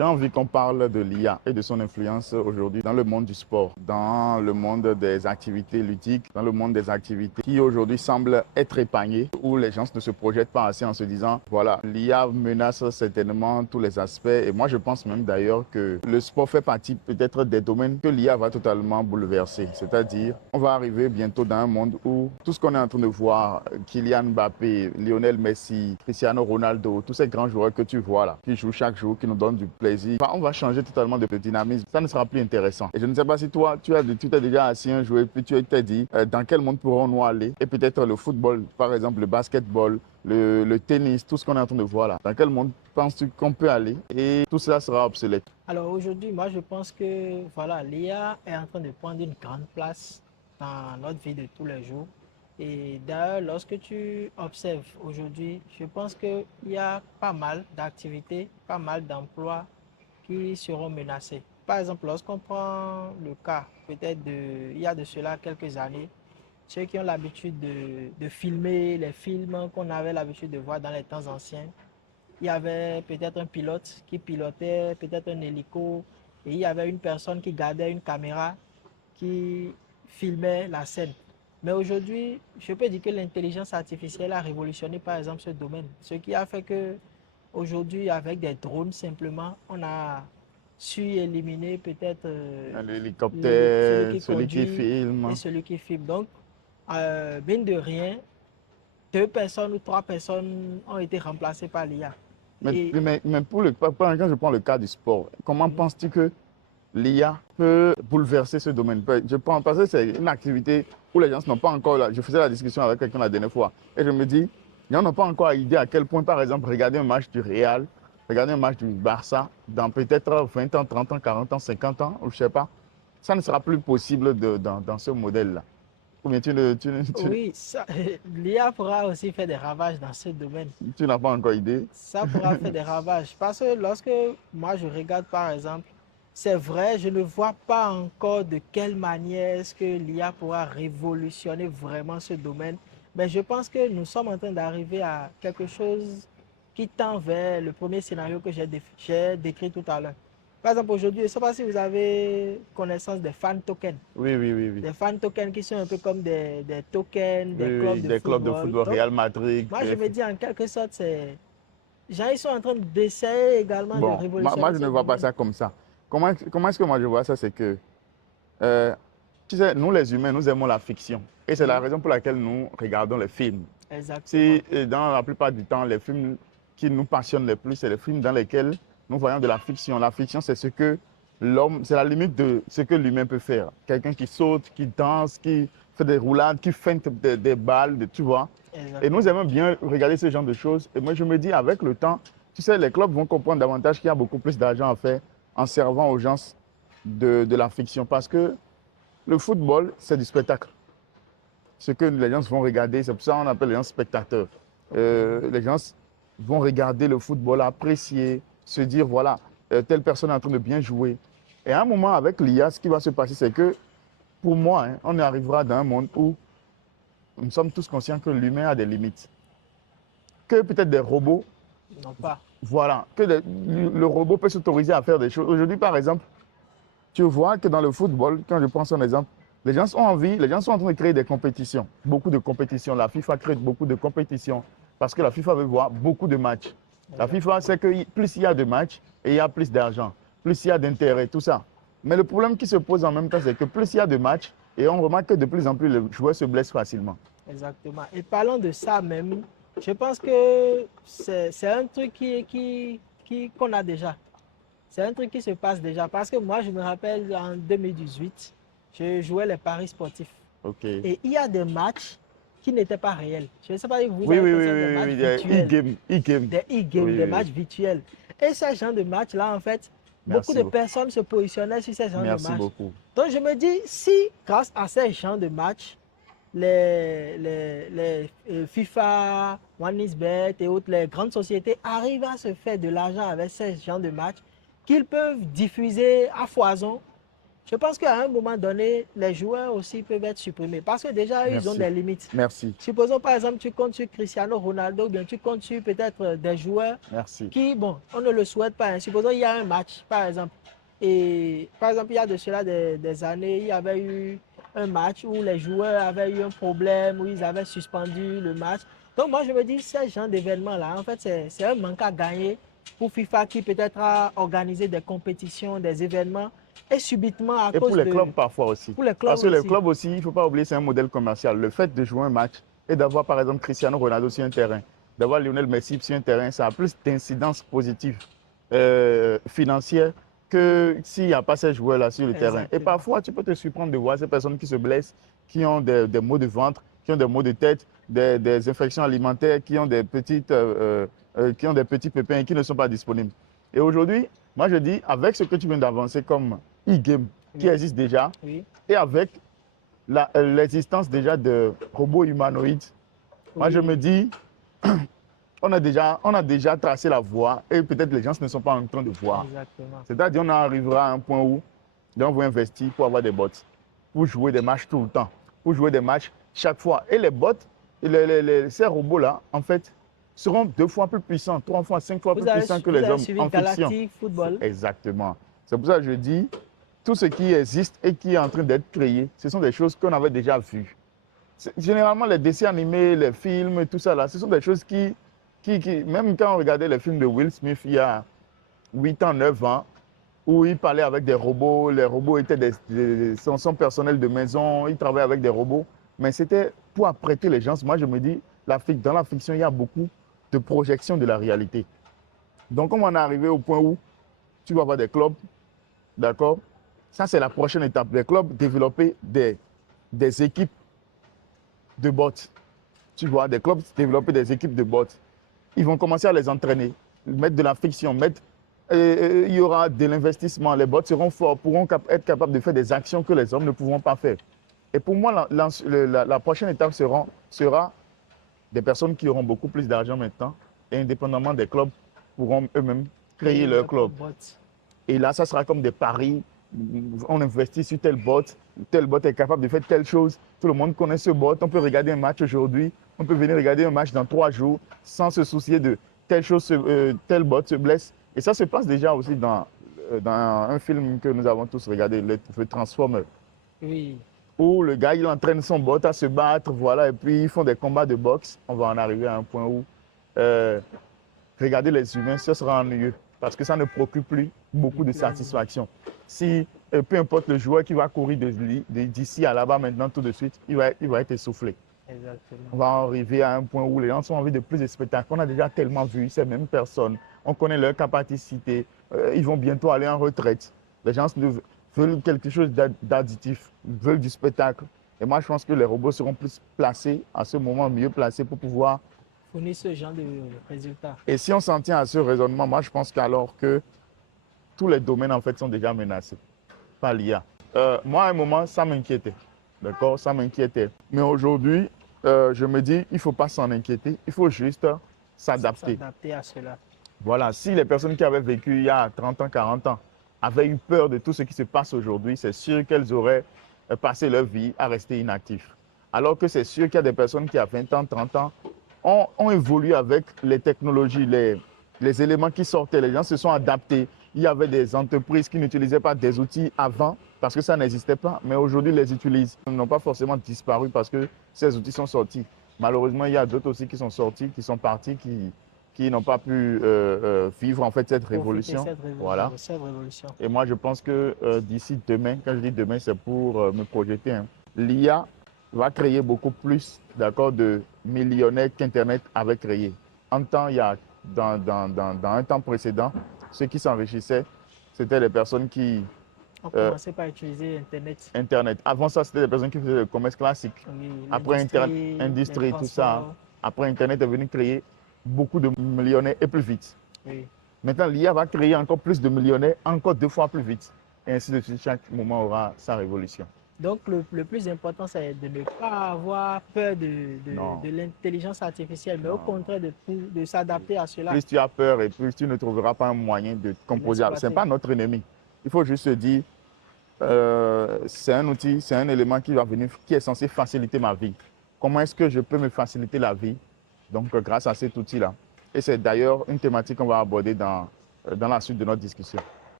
J'ai envie qu'on parle de l'IA et de son influence aujourd'hui dans le monde du sport, dans le monde des activités ludiques, dans le monde des activités qui aujourd'hui semblent être épargnées, où les gens ne se projettent pas assez en se disant, voilà, l'IA menace certainement tous les aspects. Et moi, je pense même d'ailleurs que le sport fait partie peut-être des domaines que l'IA va totalement bouleverser. C'est-à-dire, on va arriver bientôt dans un monde où tout ce qu'on est en train de voir, Kylian Mbappé, Lionel Messi, Cristiano Ronaldo, tous ces grands joueurs que tu vois là, qui jouent chaque jour, qui nous donnent du plaisir, enfin, on va changer totalement de dynamisme. Ça ne sera plus intéressant. Et je ne sais pas si toi, tu t'es déjà assis un jour et puis tu t'es dit dans quel monde pourrons-nous aller? Et peut-être le football, par exemple, le basketball, le tennis, tout ce qu'on est en train de voir là. Dans quel monde penses-tu qu'on peut aller? Et tout cela sera obsolète. Alors aujourd'hui, moi je pense que voilà, l'IA est en train de prendre une grande place dans notre vie de tous les jours. Et d'ailleurs, lorsque tu observes aujourd'hui, je pense qu'il y a pas mal d'activités, pas mal d'emplois qui seront menacés. Par exemple, lorsqu'on prend le cas, peut-être il y a de cela quelques années, ceux qui ont l'habitude de filmer les films qu'on avait l'habitude de voir dans les temps anciens, il y avait peut-être un pilote qui pilotait peut-être un hélico et il y avait une personne qui gardait une caméra qui filmait la scène. Mais aujourd'hui, je peux dire que l'intelligence artificielle a révolutionné par exemple ce domaine. Ce qui a fait que aujourd'hui, avec des drones simplement, on a su éliminer peut-être celui L'hélicoptère, qui celui qui conduit et filme. celui qui filme. Donc, mine de rien, deux personnes ou trois personnes ont été remplacées par l'IA. Et Mais quand je prends le cas du sport, comment mhm, penses-tu que l'IA peut bouleverser ce domaine? Je pense parce que c'est une activité où les gens n'ont pas encore, je faisais la discussion avec quelqu'un la dernière fois, et je me dis, les gens n'ont pas encore idée à quel point, par exemple, regarder un match du Real, regarder un match du Barça, dans peut-être 20 ans, 30 ans, 40 ans, 50 ans, ou je ne sais pas, ça ne sera plus possible dans ce modèle-là. Ou bien oui, l'IA pourra aussi faire des ravages dans ce domaine. tu n'as pas encore idée? Ça pourra faire des ravages. Parce que lorsque moi je regarde par exemple, c'est vrai, je ne vois pas encore de quelle manière est-ce que l'IA pourra révolutionner vraiment ce domaine. Mais je pense que nous sommes en train d'arriver à quelque chose qui tend vers le premier scénario que j'ai décrit tout à l'heure. Par exemple, aujourd'hui, je ne sais pas si vous avez connaissance des fan tokens. Oui, oui, oui, oui. Des fan tokens qui sont un peu comme des tokens, Oui, des clubs oui, de des clubs de football. football, Donc, Real Madrid. moi, je me dis en quelque sorte, les gens ils sont en train d'essayer également de Bon, moi, révolutionner je ne ce vois pas domaine. ça comme ça. Comment est-ce que moi je vois ça? C'est que, euh, tu sais, nous les humains, nous aimons la fiction. Et c'est la Oui, raison pour laquelle nous regardons les films. exactement. Si dans la plupart du temps, les films qui nous passionnent le plus, c'est les films dans lesquels nous voyons de la fiction. La fiction, c'est ce que l'homme, c'est la limite de ce que l'humain peut faire. Quelqu'un qui saute, qui danse, qui fait des roulades, qui feinte des balles, tu vois. Et nous Exactement. aimons bien regarder ce genre de choses. Et moi, je me dis, avec le temps, tu sais, les clubs vont comprendre davantage qu'il y a beaucoup plus d'argent à faire en servant aux gens de la fiction. Parce que le football, c'est du spectacle. Ce que les gens vont regarder, c'est pour ça qu'on appelle les gens spectateurs. Les gens vont regarder le football, apprécier, se dire, voilà, telle personne est en train de bien jouer. Et à un moment, avec l'IA, ce qui va se passer, c'est que, pour moi, hein, on arrivera dans un monde où nous sommes tous conscients que l'humain a des limites. Que peut-être des robots, Non pas. voilà, que le robot peut s'autoriser à faire des choses. Aujourd'hui, par exemple, tu vois que dans le football, quand je prends son exemple, les gens ont envie, les gens sont en train de créer des compétitions, beaucoup de compétitions. La FIFA crée beaucoup de compétitions parce que la FIFA veut voir beaucoup de matchs. La FIFA Exactement. sait que plus il y a de matchs et il y a plus d'argent, plus il y a d'intérêt, tout ça. Mais le problème qui se pose en même temps, c'est que plus il y a de matchs et on remarque que de plus en plus les joueurs se blessent facilement. Exactement. Et parlant de ça même, je pense que c'est un truc qu'on a déjà. C'est un truc qui se passe déjà. Parce que moi, je me rappelle en 2018, je jouais les paris sportifs. Ok. Et il y a des matchs qui n'étaient pas réels. Je ne sais pas si vous Oui, avez oui, oui, conscience des oui, matchs oui, virtuels, e-game. des e-games, Oui, des oui, oui. matchs virtuels. Et ces genres de matchs-là, en fait, beaucoup Merci de beaucoup. personnes se positionnaient sur ces genres de Merci matchs. beaucoup. Donc je me dis, si grâce à ces genres de matchs, les FIFA, OneXBet et autres, les grandes sociétés arrivent à se faire de l'argent avec ces genres de matchs qu'ils peuvent diffuser à foison, Je pense qu'à un moment donné, les joueurs aussi peuvent être supprimés parce que déjà, eux, ils ont Merci. des limites. Merci. Supposons par exemple, tu comptes sur Cristiano Ronaldo, ou bien tu comptes sur peut-être des joueurs Merci. qui, bon, on ne le souhaite pas. Hein. Supposons il y a un match, par exemple. Et par exemple, il y a de cela des années, il y avait eu un match où les joueurs avaient eu un problème, où ils avaient suspendu le match. Donc moi, je me dis, ce genre d'événement-là, en fait, c'est un manque à gagner pour FIFA qui peut-être a organisé des compétitions, des événements, et subitement, à Et pour cause les de... clubs parfois aussi. Pour les clubs Parce que les aussi. clubs aussi, il ne faut pas oublier, c'est un modèle commercial. Le fait de jouer un match et d'avoir par exemple Cristiano Ronaldo sur un terrain, d'avoir Lionel Messi sur un terrain, ça a plus d'incidence positive financière que s'il n'y a pas ces joueurs-là sur le terrain. Et Exactement. parfois, tu peux te surprendre de voir ces personnes qui se blessent, qui ont des maux de ventre, qui ont des maux de tête, des infections alimentaires, qui ont des petits pépins qui ne sont pas disponibles. Et aujourd'hui, moi je dis, avec ce que tu viens d'avancer comme e-game qui Oui. existe déjà, Oui. et avec l'existence déjà de robots humanoïdes, moi je me Oui. dis, on a déjà tracé la voie et peut-être les gens ne sont pas en train de voir. Exactement. C'est-à-dire qu'on arrivera à un point où on va investir pour avoir des bots, pour jouer des matchs tout le temps, pour jouer des matchs chaque fois. Et les bots, ces robots-là, en fait, seront 2 fois plus puissants, 3 fois, 5 fois plus puissants que Vous les avez hommes suivi en fiction. Galactic Football? Exactement. C'est pour ça que je dis, tout ce qui existe et qui est en train d'être créé, ce sont des choses qu'on avait déjà vues. Généralement, les dessins animés, les films, tout ça, là, ce sont des choses même quand on regardait les films de Will Smith il y a 8 ans, 9 ans, où il parlait avec des robots, les robots étaient son personnel de maison, il travaillait avec des robots, mais c'était pour apprêter les gens. Moi, je me dis, dans la fiction, il y a beaucoup de projections de la réalité. Donc, on en est arrivé au point où tu vas avoir des clubs, d'accord? Ça, c'est la prochaine étape. Les clubs développer des équipes de bots. Tu vois, des clubs développer des équipes de bots. Ils vont commencer à les entraîner, mettre de la fiction, il y aura de l'investissement. Les bots seront forts, pourront être capables de faire des actions que les hommes ne pourront pas faire. Et pour moi, la prochaine étape sera des personnes qui auront beaucoup plus d'argent maintenant et indépendamment des clubs pourront eux-mêmes créer leur club. Et là, ça sera comme des paris. On investit sur tel bot est capable de faire telle chose. Tout le monde connaît ce bot. On peut regarder un match aujourd'hui, on peut venir regarder un match dans 3 jours sans se soucier de telle chose, tel bot se blesse. Et ça se passe déjà aussi dans un film que nous avons tous regardé, le Transformer. Oui. Où le gars, il entraîne son bot à se battre, voilà, et puis ils font des combats de boxe. On va en arriver à un point où regarder les humains, ce sera ennuyeux parce que ça ne procure plus beaucoup de satisfaction. Si, peu importe le joueur qui va courir d'ici à là-bas maintenant tout de suite, il va être essoufflé. Exactement. On va arriver à un point où les gens ont envie de plus de spectacles. On a déjà tellement vu ces mêmes personnes, on connaît leur capacité, ils vont bientôt aller en retraite. Les gens veulent quelque chose d'additif, veulent du spectacle. Et moi, je pense que les robots seront plus placés, à ce moment mieux placés pour pouvoir fournir ce genre de résultats. Et si on s'en tient à ce raisonnement, moi, je pense qu'alors que tous les domaines, en fait, sont déjà menacés par l'IA. Moi, à un moment, ça m'inquiétait. D'accord? Ça m'inquiétait. Mais aujourd'hui, je me dis, il ne faut pas s'en inquiéter. Il faut juste s'adapter. S'adapter à cela. Voilà. Si les personnes qui avaient vécu il y a 30 ans, 40 ans, avaient eu peur de tout ce qui se passe aujourd'hui, c'est sûr qu'elles auraient passé leur vie à rester inactives. Alors que c'est sûr qu'il y a des personnes qui, à 20 ans, 30 ans, ont évolué avec les technologies, les éléments qui sortaient. Les gens se sont adaptés. Il y avait des entreprises qui n'utilisaient pas des outils avant parce que ça n'existait pas, mais aujourd'hui, les utilisent. Ils n'ont pas forcément disparu parce que ces outils sont sortis. Malheureusement, il y a d'autres aussi qui sont sortis, qui sont partis, qui n'ont pas pu vivre en fait cette révolution. Voilà. Et moi, je pense que d'ici demain, quand je dis demain, c'est pour me projeter, hein, l'IA va créer beaucoup plus, d'accord, de millionnaires qu'Internet avait créé. En temps, dans un temps précédent, ceux qui s'enrichissaient, c'était les personnes qui... On commençait par utiliser Internet. Internet. Avant ça, c'était des personnes qui faisaient le commerce classique. Oui, après industrie, tout ça. Après, Internet est venu créer beaucoup de millionnaires et plus vite. Oui. Maintenant, l'IA va créer encore plus de millionnaires, encore 2 fois plus vite. Et ainsi de suite, chaque moment aura sa révolution. Donc, le plus important, c'est de ne pas avoir peur de l'intelligence artificielle, mais au contraire de s'adapter à cela. Plus tu as peur et plus tu ne trouveras pas un moyen de composer. Ce n'est pas notre ennemi. Il faut juste se dire, c'est un outil, c'est un élément qui va venir, qui est censé faciliter ma vie. Comment est-ce que je peux me faciliter la vie? Donc, grâce à cet outil-là. Et c'est d'ailleurs une thématique qu'on va aborder dans la suite de notre discussion.